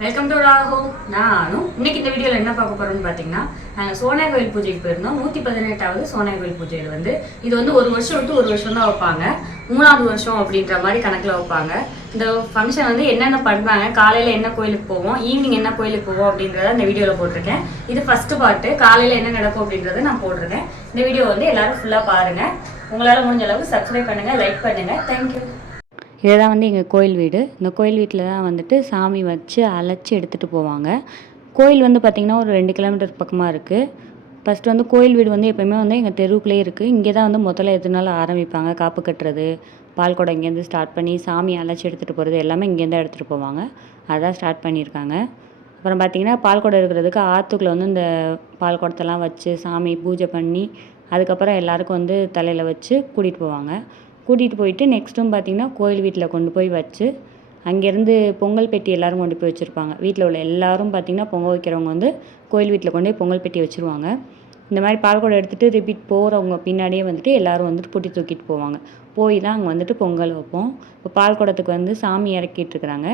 Welcome to நான் நானும் இன்னைக்கு இந்த வீடியோவில் என்ன பார்க்க போறோம்னு பார்த்தீங்கன்னா நாங்கள் சோனா கோயில் பூஜைக்கு போயிருந்தோம். நூற்றி பதினெட்டாவது சோனா கோயில் பூஜையில் வந்து இது வந்து ஒரு வருஷம் விட்டு ஒரு வருஷம் தான் வைப்பாங்க. மூணாவது வருஷம் அப்படின்ற மாதிரி கணக்கில் வைப்பாங்க. இந்த ஃபங்க்ஷன் வந்து என்னென்ன பண்ணுறாங்க காலையில் என்ன கோயிலுக்கு போவோம் ஈவினிங் என்ன கோயிலுக்கு போவோம் அப்படின்றத இந்த வீடியோவில் போட்டிருக்கேன். இது ஃபஸ்ட்டு பார்ட்டு காலையில் என்ன நடக்கும் அப்படின்றத நான் போட்டிருக்கேன். இந்த வீடியோ வந்து எல்லாரும் ஃபுல்லாக பாருங்கள் உங்களால் முடிஞ்ச அளவுக்கு சப்ஸ்கிரைப் பண்ணுங்கள் லைக் பண்ணுங்கள் தேங்க்யூ இதுதான் வந்து எங்கள் கோயில் வீடு. இந்த கோயில் வீட்டில் தான் வந்துட்டு சாமி வச்சு அழைச்சி எடுத்துகிட்டு போவாங்க. கோயில் வந்து பார்த்திங்கன்னா ஒரு ரெண்டு கிலோமீட்டர் பக்கமாக இருக்குது ஃபஸ்ட்டு வந்து கோயில் வீடு வந்து எப்போயுமே வந்து எங்கள் தெருவுக்குள்ளே இருக்குது இங்கே தான் வந்து முதல்ல எதுனால ஆரம்பிப்பாங்க? காப்பு கட்டுறது பால் குடம் இங்கேருந்து ஸ்டார்ட் பண்ணி சாமி அழைச்சி எடுத்துகிட்டு போகிறது எல்லாமே இங்கேருந்து எடுத்துகிட்டு போவாங்க. அதான் ஸ்டார்ட் பண்ணியிருக்காங்க. அப்புறம் பார்த்திங்கன்னா பால் குடம் இருக்கிறதுக்கு ஆற்றுக்குள்ளே வந்து இந்த பால் குடத்தெல்லாம் வச்சு சாமி பூஜை பண்ணி அதுக்கப்புறம் எல்லாருக்கும் வந்து தலையில் வச்சு கூட்டிகிட்டு போவாங்க. கூட்டிகிட்டு போயிட்டு நெக்ஸ்ட்டும் பார்த்திங்கன்னா கோயில் வீட்டில் கொண்டு போய் வச்சு அங்கேருந்து பொங்கல் பெட்டி எல்லோரும் கொண்டு போய் வச்சுருப்பாங்க. வீட்டில் உள்ள எல்லாரும் பார்த்திங்கன்னா பொங்கல் வைக்கிறவங்க வந்து கோயில் வீட்டில் கொண்டு போய் பொங்கல் பெட்டி வச்சுருவாங்க. இந்த மாதிரி பால்குடம் எடுத்துகிட்டு ரிப்பீட் போகிறவங்க பின்னாடியே வந்துட்டு எல்லாரும் வந்துட்டு பொட்டி தூக்கிட்டு போவாங்க. போய் தான் அங்கே வந்துட்டு பொங்கல் வைப்போம். இப்போ பால்குடத்துக்கு வந்து சாமி இறக்கிட்டு இருக்கிறாங்க.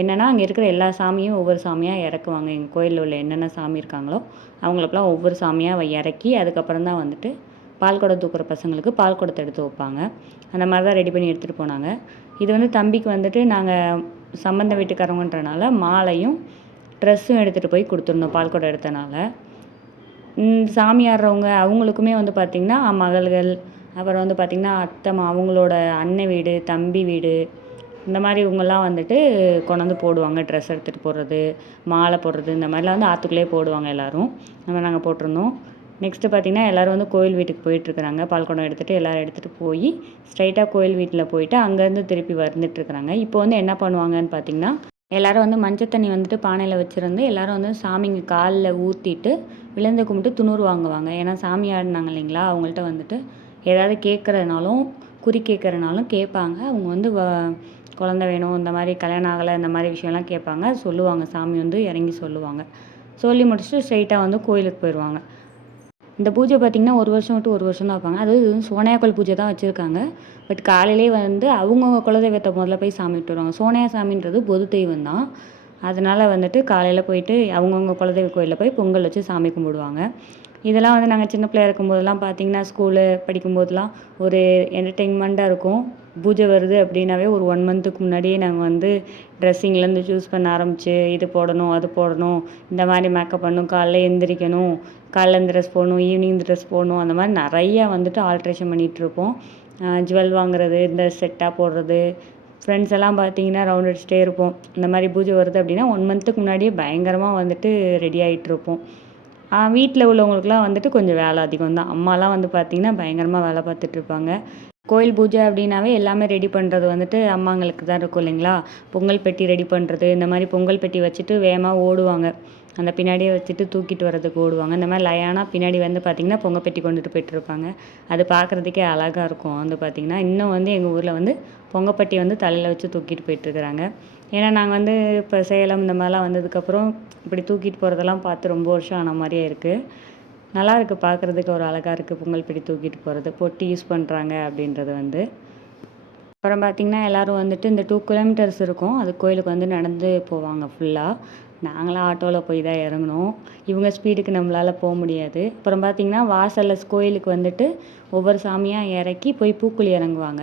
என்னென்னா அங்கே இருக்கிற எல்லா சாமியும் ஒவ்வொரு சாமியாக இறக்குவாங்க. எங்கள் கோயிலில் உள்ள என்னென்ன சாமி இருக்காங்களோ அவங்களுக்கெல்லாம் ஒவ்வொரு சாமியாக இறக்கி அதுக்கப்புறம் தான் வந்துட்டு பால் குடம் தூக்குற பசங்களுக்கு பால் குடத்தை எடுத்து வைப்பாங்க. அந்த மாதிரி தான் ரெடி பண்ணி எடுத்துகிட்டு போனாங்க. இது வந்து தம்பிக்கு வந்துட்டு நாங்கள் சம்மந்த வீட்டுக்காரங்கன்றனால மாலையும் ட்ரெஸ்ஸும் எடுத்துகிட்டு போய் கொடுத்துருந்தோம் பால் குடம் எடுத்தனால. ம், சாமி ஆடுறவங்க அவங்களுக்குமே வந்து பார்த்திங்கன்னா மகள்கள் அப்புறம் வந்து பார்த்திங்கன்னா அத்தை மா- அவங்களோட அண்ணன் வீடு தம்பி வீடு இந்த மாதிரி இவங்கெல்லாம் வந்துட்டு கொண்டாந்து போடுவாங்க. ட்ரெஸ் எடுத்துகிட்டு போடுறது மாலை போடுறது இந்த மாதிரிலாம் வந்து ஆற்றுக்குள்ளேயே போடுவாங்க எல்லோரும். நம்ம நாங்கள் போட்டிருந்தோம். நெக்ஸ்ட்டு பார்த்திங்கன்னா எல்லோரும் வந்து கோயில் வீட்டுக்கு போயிட்டுருக்குறாங்க. பால்குடம் எடுத்துகிட்டு எல்லோரும் எடுத்துகிட்டு போய் ஸ்ட்ரைட்டாக கோயில் வீட்டில் போயிட்டு அங்கேருந்து திருப்பி வந்துட்டுருக்குறாங்க. இப்போ வந்து என்ன பண்ணுவாங்கன்னு பார்த்திங்கன்னா எல்லாரும் வந்து மஞ்சள் தண்ணி வந்துட்டு பானையில் வச்சுருந்து எல்லோரும் வந்து சாமிங்க காலில் ஊற்றிட்டு விழுந்து கும்பிட்டு துணூறு வாங்குவாங்க. ஏன்னா சாமி ஆடினாங்க இல்லைங்களா? அவங்கள்ட்ட வந்துட்டு ஏதாவது கேட்குறதுனாலும் குறி கேட்குறனாலும் கேட்பாங்க. அவங்க வந்து வ குழந்த வேணும் இந்த மாதிரி கல்யாணம் ஆகலை இந்த மாதிரி விஷயம்லாம் கேட்பாங்க. சொல்லுவாங்க. சாமி வந்து இறங்கி சொல்லுவாங்க. சொல்லி முடிச்சுட்டு ஸ்ட்ரைட்டாக வந்து கோயிலுக்கு போயிடுவாங்க. இந்த பூஜை பார்த்திங்கன்னா ஒரு வருஷம் விட்டு ஒரு வருஷம் தான் வைப்பாங்க. அது சோனையாக்கோல் பூஜை தான் வச்சுருக்காங்க. பட் காலையிலே வந்து அவங்கவுங்க குலதெய்வத்தை முதல்ல போய் சாமி விட்டு வருவாங்க. சோனையா சாமின்றது பொது தெய்வம் தான். அதனால் வந்துட்டு காலையில் போயிட்டு அவங்கவுங்க குலதெய்வ கோயிலில் போய் பொங்கல் வச்சு சாமி கும்பிடுவாங்க. இதெல்லாம் வந்து நாங்கள் சின்ன பிள்ளையா இருக்கும்போதெல்லாம் பார்த்தீங்கன்னா ஸ்கூலு படிக்கும்போதெல்லாம் ஒரு என்டர்டெயின்மெண்ட்டாக இருக்கும். பூஜை வருது அப்படின்னாவே ஒரு ஒன் மந்த்துக்கு முன்னாடியே நாங்கள் வந்து ட்ரெஸ்ஸிங்லேருந்து சூஸ் பண்ண ஆரம்பித்து இது போடணும் அது போடணும் இந்த மாதிரி மேக்கப் பண்ணணும் காலைல எந்திரிக்கணும் காலைல இந்த ட்ரெஸ் போடணும் ஈவினிங் இந்த ட்ரெஸ் போடணும் அந்த மாதிரி நிறையா வந்துட்டு ஆல்ட்ரேஷன் பண்ணிகிட்ருப்போம் ஜுவல் வாங்குறது இந்த செட்டாக போடுறது ஃப்ரெண்ட்ஸ் எல்லாம் பார்த்தீங்கன்னா ரவுண்ட் அடிச்சுட்டே இருப்போம். இந்த மாதிரி பூஜை வருது அப்படின்னா ஒன் மந்த்துக்கு முன்னாடியே பயங்கரமாக வந்துட்டு ரெடி ஆகிட்டு இருப்போம். வீட்டில் உள்ளவங்களுக்குலாம் வந்துட்டு கொஞ்சம் வேலை அதிகம் தான் அம்மாலாம் வந்து பார்த்திங்கன்னா பயங்கரமாக வேலை பார்த்துட்டு இருப்பாங்க கோயில் பூஜை அப்படின்னாவே எல்லாமே ரெடி பண்ணுறது வந்துட்டு அம்மாங்களுக்கு தான் இருக்கும் இல்லைங்களா? பொங்கல் பெட்டி ரெடி பண்ணுறது இந்த மாதிரி பொங்கல் பெட்டி வச்சுட்டு வேகமாக ஓடுவாங்க. அந்த பின்னாடியே வச்சுட்டு தூக்கிட்டு வரதுக்கு ஓடுவாங்க. இந்த மாதிரி லயானா பின்னாடி வந்து பார்த்திங்கன்னா பொங்கல் பெட்டி கொண்டுட்டு போயிட்டுருப்பாங்க அது பார்க்குறதுக்கே அழகாக இருக்கும். வந்து பார்த்திங்கன்னா இன்னும் வந்து எங்கள் ஊரில் வந்து பொங்கப்பட்டி வந்து தலையில் வச்சு தூக்கிட்டு போயிட்டுருக்குறாங்க ஏன்னா நாங்கள் வந்து இப்போ சேலம் இந்த மாதிரிலாம் வந்ததுக்கப்புறம் இப்படி தூக்கிட்டு போகிறதெல்லாம் பார்த்து ரொம்ப வருஷம் ஆன மாதிரியே இருக்குது நல்லா இருக்குது பார்க்குறதுக்கு ஒரு அழகாக இருக்குது பொங்கல் பிடி தூக்கிட்டு போகிறது பொட்டி யூஸ் பண்ணுறாங்க அப்படின்றது வந்து. அப்புறம் பார்த்திங்கன்னா எல்லோரும் வந்துட்டு இந்த டூ கிலோமீட்டர்ஸ் இருக்கும். அது கோயிலுக்கு வந்து நடந்து போவாங்க ஃபுல்லாக நாங்களாம் ஆட்டோவில் போய் தான் இறங்கணும் இவங்க ஸ்பீடுக்கு நம்மளால் போக முடியாது. அப்புறம் பார்த்திங்கன்னா வாசலில் கோயிலுக்கு வந்துட்டு ஒவ்வொரு சாமியாக இறக்கி போய் பூக்குழி இறங்குவாங்க.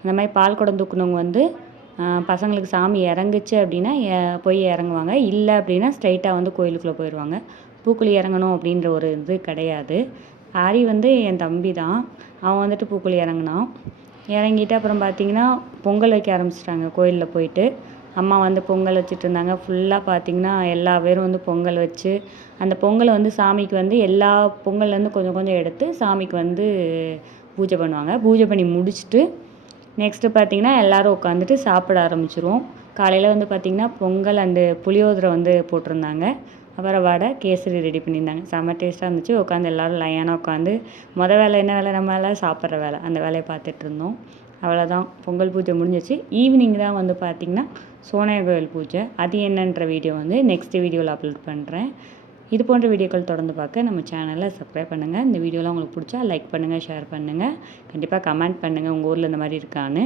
அந்த மாதிரி பால் குடம் தூக்குனவங்க வந்து பசங்களுக்கு சாமி இறங்குச்சு அப்படின்னா போய் இறங்குவாங்க. இல்லை அப்படின்னா ஸ்ட்ரைட்டாக வந்து கோயிலுக்குள்ளே போயிடுவாங்க பூக்குழி இறங்கணும் அப்படின்ற ஒரு இது கிடையாது. ஆரி வந்து என் தம்பி தான். அவன் வந்துட்டு பூக்குழி இறங்குனான். இறங்கிட்டு அப்புறம் பார்த்தீங்கன்னா பொங்கல் வைக்க ஆரம்பிச்சிட்டாங்க கோயிலில் போயிட்டு. அம்மா வந்து பொங்கல் வச்சுட்டு இருந்தாங்க. ஃபுல்லாக பார்த்தீங்கன்னா எல்லா பேரும் வந்து பொங்கல் வச்சு அந்த பொங்கலை வந்து சாமிக்கு வந்து எல்லா பொங்கல்லேருந்து கொஞ்சம் கொஞ்சம் எடுத்து சாமிக்கு வந்து பூஜை பண்ணுவாங்க. பூஜை பண்ணி முடிச்சுட்டு நெக்ஸ்ட்டு பார்த்தீங்கன்னா எல்லாரும் உட்காந்துட்டு சாப்பிட ஆரம்பிச்சிருவோம். காலையில் வந்து பார்த்திங்கன்னா பொங்கல் அண்டு புளியோதரை வந்து போட்டிருந்தாங்க. அப்புறம் வடை கேசரி ரெடி பண்ணியிருந்தாங்க. செம்ம டேஸ்ட்டாக இருந்துச்சு. உட்காந்து எல்லோரும் லைனாக உட்காந்து மொதல் வேலை என்ன வேலை? நம்ம வேலை சாப்பிட்ற வேலை. அந்த வேலையை பார்த்துட்டு இருந்தோம். அவ்வளோதான் பொங்கல் பூஜை முடிஞ்சிச்சு. ஈவினிங் தான் வந்து பார்த்திங்கன்னா சோனையா கோயில் பூஜை. அது என்னன்ற வீடியோ வந்து நெக்ஸ்ட் வீடியோவில் அப்லோட் பண்ணுறேன் இது போன்ற வீடியோக்கள் தொடர்ந்து பார்க்க நம்ம சேனலை சப்ஸ்கிரைப் பண்ணுங்கள் இந்த வீடியோலாம் உங்களுக்கு பிடிச்சா லைக் பண்ணுங்கள் ஷேர் பண்ணுங்கள் கண்டிப்பாக கமெண்ட் பண்ணுங்கள் உங்கள் ஊரில் இந்த மாதிரி இருக்கான்னு.